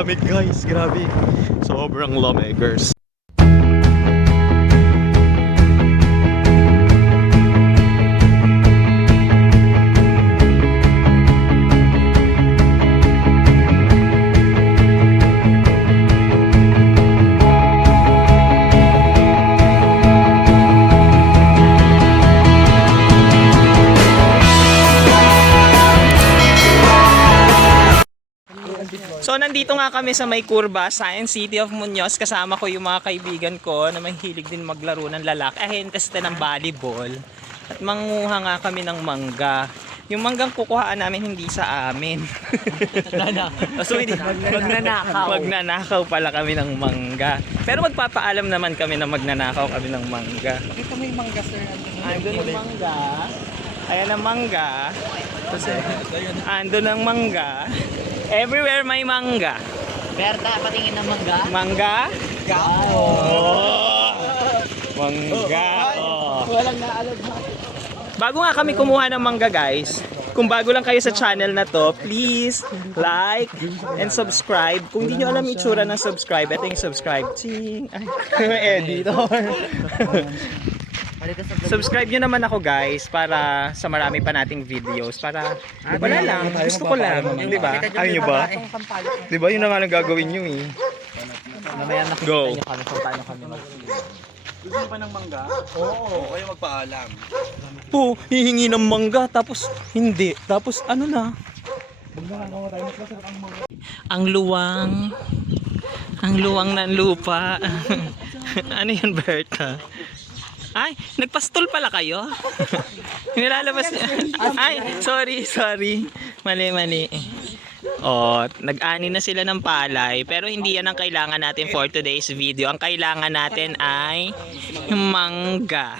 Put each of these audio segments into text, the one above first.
lamig guys, grabe. Sobrang lamig girls. So nandito nga kami sa may kurba, Science City of Muñoz. Kasama ko yung mga kaibigan ko na mahilig din maglaro ng lalaki. Testa ng volleyball. At manguha nga kami ng mangga. Yung manggang kukuhaan namin hindi sa amin. So hindi, magnanakaw pala kami ng mangga. Pero magpapaalam naman kami na magnanakaw kami ng mangga. Ito may mangga sir. Andun ang mangga. Ayan ang mangga. Andun ang mangga. Everywhere may mangga. Berta, patingin ng mangga. Mangga? Oh. Mangga. Oh. Walang naalog na. Bago nga kami kumuha ng mangga guys, kung bago lang kayo sa channel na to, please like and subscribe. Kung hindi nyo alam itsura ng subscribe, ito yung subscribe. Ching! Ay, editor. Subscribe nyo naman ako guys para sa marami pa nating videos. Para wala lang, gusto ko lang, di ba? Ayaw nyo ba? Di ba yun na nga lang gagawin nyo eh. Mamaya nakita Go. nyo kami kung paano kami mag-video. Gusto ba ng mangga? Oo. Kayo magpaalam. Oo, hihingi ng mangga tapos hindi. Tapos ano na? Ang luwang. Ang luwang ng lupa. Ano yan, Berta? Ay, nagpastol pala kayo? Nilalabas niya. Ay, sorry. Mali. Oh, nag-ani na sila ng palay, pero hindi yan ang kailangan natin for today's video. Ang kailangan natin ay mangga.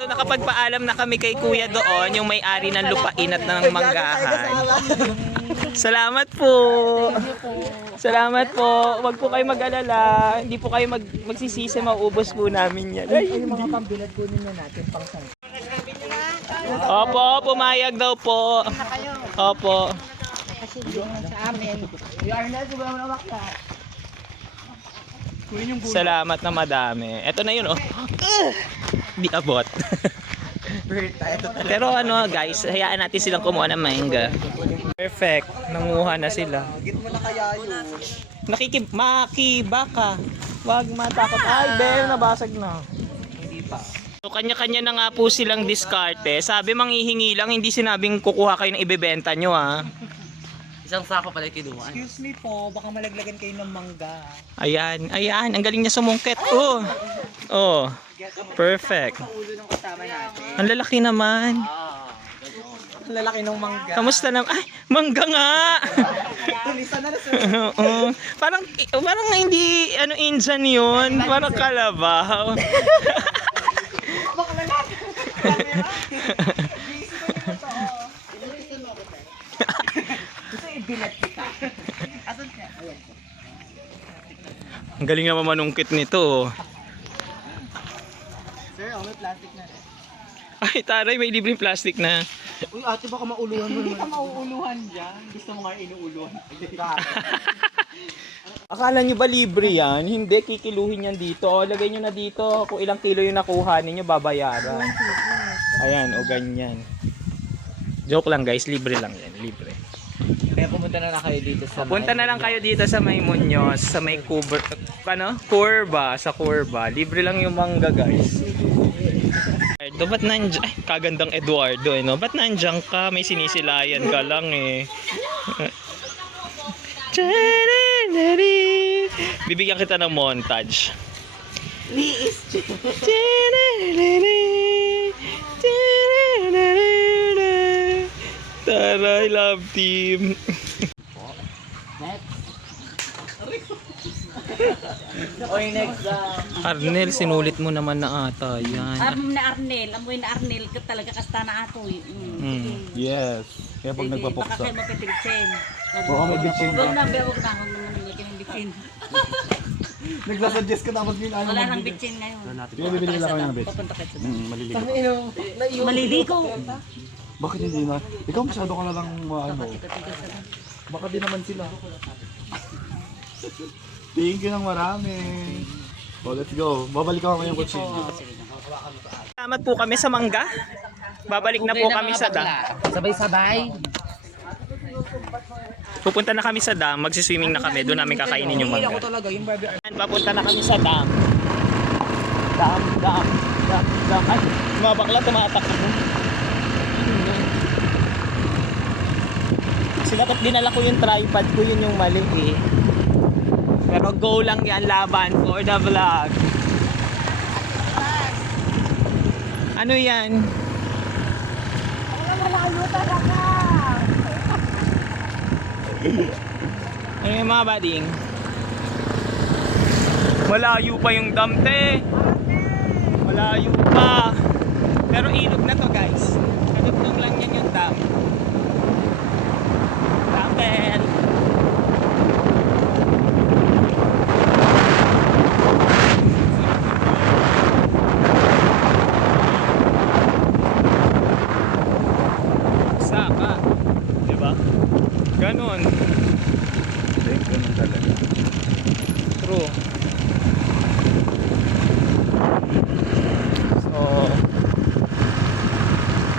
So, nakapagpaalam na kami kay Kuya doon, yung may-ari ng lupain at ng manggahan. Salamat po. Salamat po. Huwag po kayo mag-alala. Hindi po kayo magsisisi, mauubos po namin yan. Ay, yung mga pambilad po ninyo natin pang sang. Opo, pumayag daw po. Opo. Kasi sa amin. You are not the one of Salamat na madami. Ito na yun, oh. Di abot. Pero ano guys, hayaan natin silang kumuha ng mangga. Perfect. Nanguha na sila. Makibaka. Wag matakot. Ay, bear, nabasag na. Hindi pa. So, kanya-kanya na nga po silang diskarte. Sabi manghihingi lang, hindi sinabing kukuha kayo ng ibebenta nyo, ha. Isang sako pala kinuha. Excuse me po, baka malaglagan kayo ng mangga. Ayan. Ang galing niya sumungkit. Oh, perfect. Ang lalaki naman. Ang lalaki ng mangga. Kamusta naman? Ay, mangga nga! Tulisan na sir. Oo. Parang hindi, Indian yun. Parang kalabaw. Baka lalaki. Gusto ibilat kita. Asan ka? Ayan. Ang galing naman manungkit nito. Sir, may plastic na. Ay, taray, may libreng plastic na. Uy, ate, baka mauluhan mo. Hindi ka mauuluhan dyan. Gusto mo nga inuuluhan. Akala nyo ba libre yan? Hindi, kikiluhin yan dito. O, lagay nyo na dito. Kung ilang kilo yung nakuha ninyo, babayaran. Ayan, o ganyan. Joke lang guys, libre lang yan. Libre. Kaya pumunta na lang kayo dito sa Punta na lang kayo dito sa may Muñoz, sa may Kurba, sa Kurba. Libre lang yung mangga guys. Eduardo, ba't nandiyan? Ay, kagandang Eduardo, no? Ba't nandiyan ka? May sinisilayan ka lang eh. Bibigyan kita ng montage. Taray, love team. Oy, next Arnel, sinulit mo naman na ata yan. Amoy na Arnel, talaga kasta na ato. Yes. Kaya pag Baka nagpapuksa. kayo mapipilitsin. Baka mabitsin ka. Huwag na, huwag na nilagyan ng bitsin. Nagla-suggest ka dapat yung ano. Wala nang bitsin ngayon. Yung bibili nila kayo ng bitsin. Papunta kayo sa Maliligo. Maliligo. Bakit hindi na? Ikaw masyado ka na lang ano. Baka di naman sila. Thank you ng marami. Oh, let's go. Babalik ako ngayong kutsilyo. Salamat po kami sa mangga. Babalik na po kami sa dam. Sabay-sabay. Pupunta na kami sa dam, magsiswimming na kami. Doon namin kakainin yung mangga. Talaga, yung barbie. Papunta na kami sa dam. Dam. Ay, mga bakla tumatakbo. Sila at dinala ko yung tripod ko, yun yung mali eh. Pero go lang yan, laban for the vlog. Ano yan? Ano yung mga bading? Malayo pa yung dam, te. Malayo pa. Pero ilog na to, guys. Kadugtong lang yan yung dam. Damel. Saka. Diba? Ganon. Ganun talaga. True. So,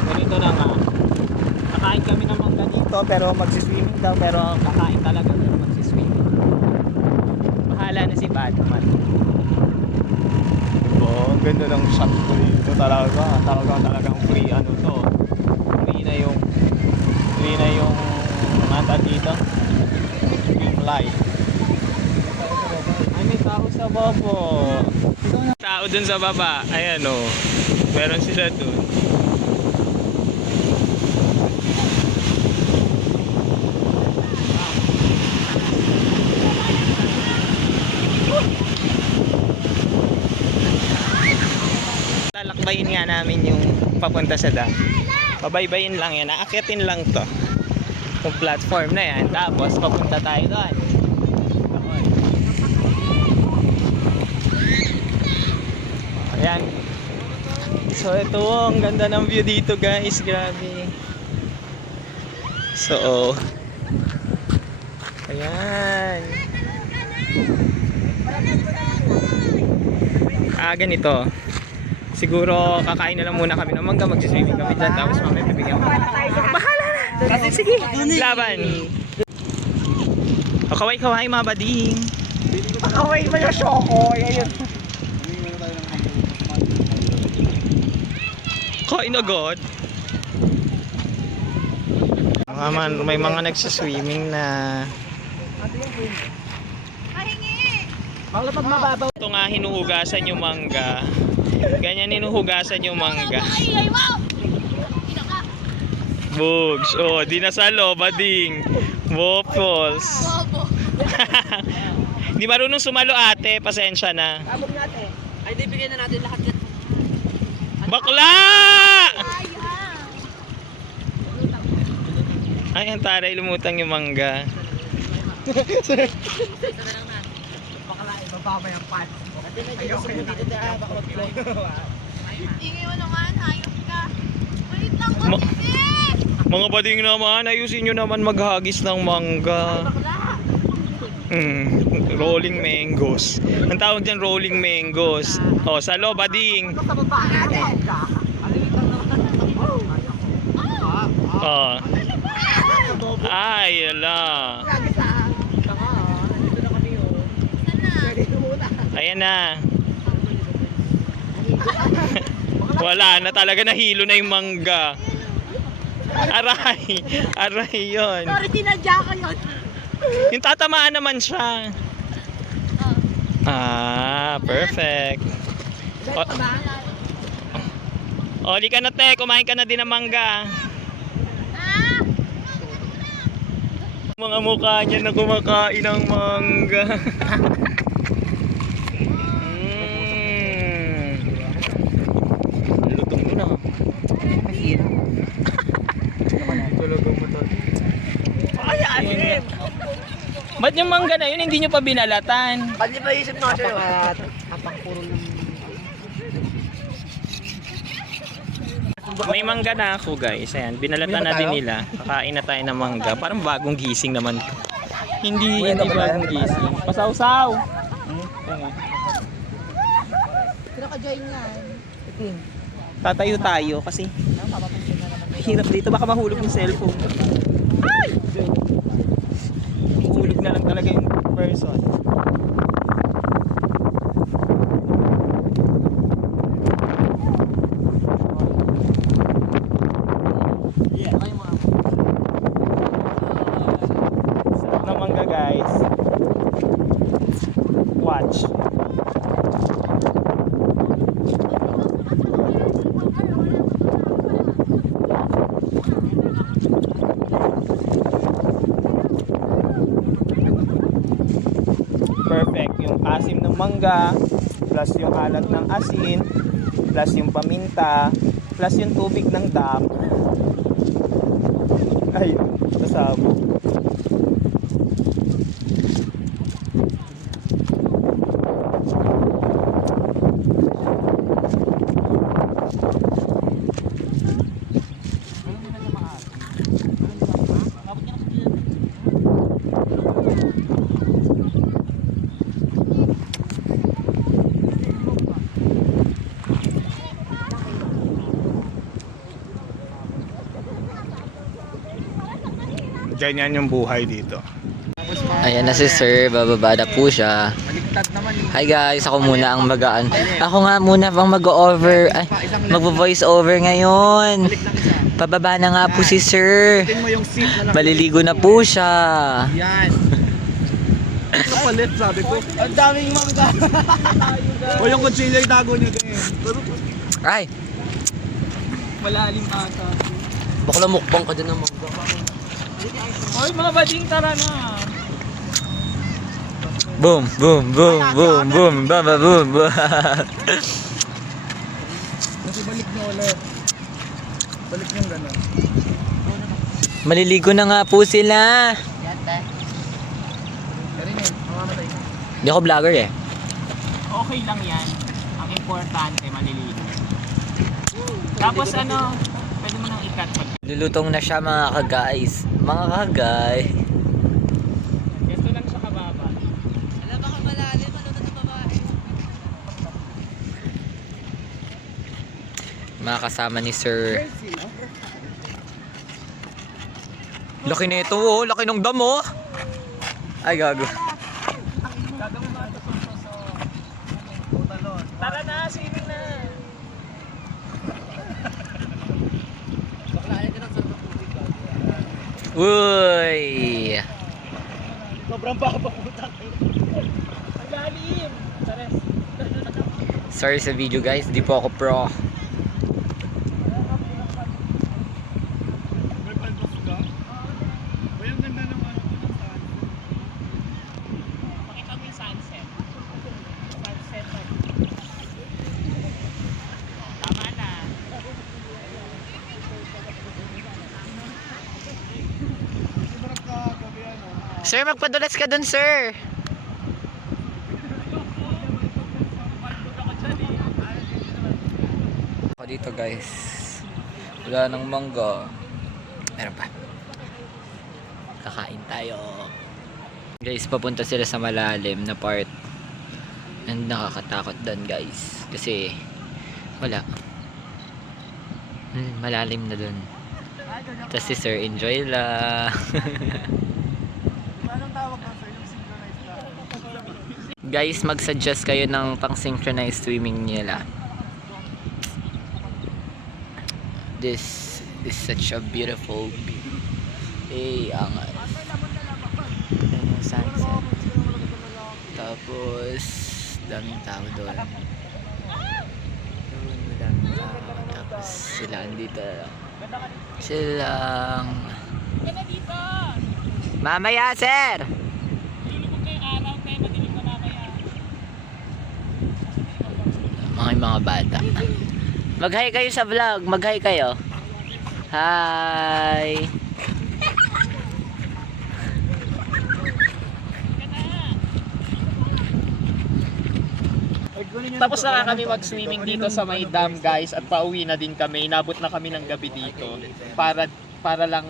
ganito na nga. Kakain kami ng mangga dito pero magsiswimming daw, pero kakain talaga pero magsiswimming. Bahala na si Batman. Oh, ang ganda ng shot ko dito talaga. Talagang free ano to. Free na yung ata dito. Yung light. Ay, may tao sa baba. Tao dun sa baba. Ayan o. Meron sila dun. Lalakbayin nga namin yung papunta sa dam. Pabaybayin lang yan. Aakyatin lang to. Yung platform na yan. Tapos papunta tayo doon. Ayan. So ito, ang ganda ng view dito, guys. Grabe. So, ayan. Ganito. Siguro kakain na lang muna kami ng mangga, magsiswimming kami dyan, tapos mamaya bibigyan ko. Bahala na! Kasi sige, laban! O, kaway-kaway mga bading. Kaway mo yung shoko. Ayun. Kain agad. May mga nagsiswimming na. Bakla pag mababaw. Ito nga hinuhugasan yung mangga. Ganyan hinuhugasan yung mangga. Bugs. Oh, dinasalo, bading. Waffles. Di marunong sumalo ate, pasensya na. Abog natin. Ay, di bigyan na natin lahat yan. Bakla! Ay, ang taray, lumutang yung mangga. Bakla, ibababa yung pants. Ayoko yung dito na baka mag-vlog. Tingin mo naman, hayop ka. Wait lang po, Ma- Mga bading naman, ayusin nyo naman maghagis ng mangga. Rolling mangoes. Ang tawag dyan, rolling mangoes. O, salo, bading. Sa baba natin. Oh. Ay, ala. Lagi sa tama. Nandito na kami oh. Dito muna. Ayan na. Wala na talaga, nahilo na yung mangga. Aray. Aray yun. sorry, tinadya ko yun. Yung tatamaan naman siya. Perfect. Oli ka na te, kumain ka na din ng mangga. Mga mukha niya na kumakain ng mangga. Lutong mo na. Ay, alim. Ba't yung mangga na yun hindi nyo pa binalatan? Pali ba isip na siya yun? Kapag puro ng... May mangga na ako guys. Ayan, binalatan na din nila. Kakain na tayo ng mangga. Parang bagong gising naman to. Hindi bagong gising. Pasawsaw! Kinaka-join yan. Tatayo tayo kasi hirap dito, baka mahulog yung cellphone. Ay! Mahulog na lang talaga yung person. Sarap na mangga guys. Watch. Perfect. Yung asim ng mangga, plus yung alat ng asin, plus yung paminta, plus yung tubig ng dam. Ay, nasabo. Ganyan yung buhay dito. Ayan na si Sir, bababa na po siya. Hi guys, ako muna ang magaan. Ako nga muna bang mag-over, ay, mag-voice over ngayon. Pababa na nga po si Sir. Tingin mo yung seat na lang. Maliligo na po siya. Yan. Ito palit, sabi ko. Ang daming mangga. O yung kutsilyo itago niyo din. Ay, Malalim ata. bakla mukbang ka din ng mangga. Oy, mga bading, tara na. Boom, boom, boom, boom, boom, baba, boom, boom. Kasi balik niyo ulit. Balik niyo gano'n. Maliligo na nga po sila. Galing yun, mamamatay na. Hindi ako vlogger eh. Okay lang yan. Ang importante, maliligo. Tapos ano, pwede mo nang ikat pag... Lulutong na siya mga ka-guys. Mga ka-guy. Gusto lang siya kababa. Mga kasama ni Sir. Laki na ito oh, laki ng damo. Ay gago. Tara na, swimming na. Uy. Sobrang baba puta. Malalim. Tara. Sorry sa video guys, di po ako pro. May paldos ka? O yung ganda naman. Pakita mo yung sunset. Sunset na. Tama na. Sir, magpadulas ka dun, sir. Ako dito, guys. Wala nang mangga. Meron pa. Kakain tayo. Guys, papunta sila sa malalim na part. And nakakatakot doon, guys. Kasi wala. Malalim na doon. Tapos si Sir, enjoy lang. Anong tawag ka sir? Yung synchronized na? Guys, mag-suggest kayo ng pang-synchronized swimming nila. This is such a beautiful view. Eh, angat. Ayan yung sunset. Tapos, daming tao doon. Doon, madaming tao. Tapos, sila andito lang. Silang... Mamaya, sir! Mga bata. Mag-hi kayo sa vlog. Mag-hi kayo. Hi! Tapos na kami mag-swimming dito sa may dam guys at pauwi na din kami. Inabot na kami ng gabi dito para para lang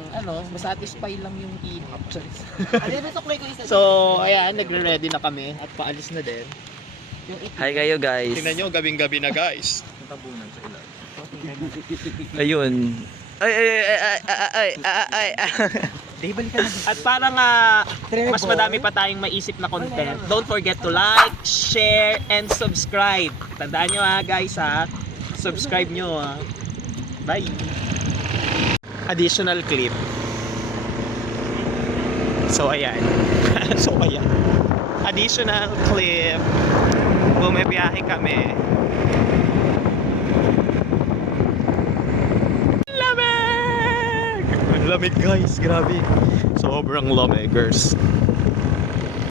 masatisfy lang yung init. So, ayan, nagre-ready na kami at paalis na din. Hi kayo guys. Tingnan nyo, gabing-gabi na guys. Ayun. At para nga mas madami pa tayong maisip na content, don't forget to like, share, and subscribe. Tandaan nyo guys subscribe nyo Bye! Additional clip. So ayan. Additional clip. Bumibiyahe kami. Lamig! Lamig guys, grabe. Sobrang lamig, girls.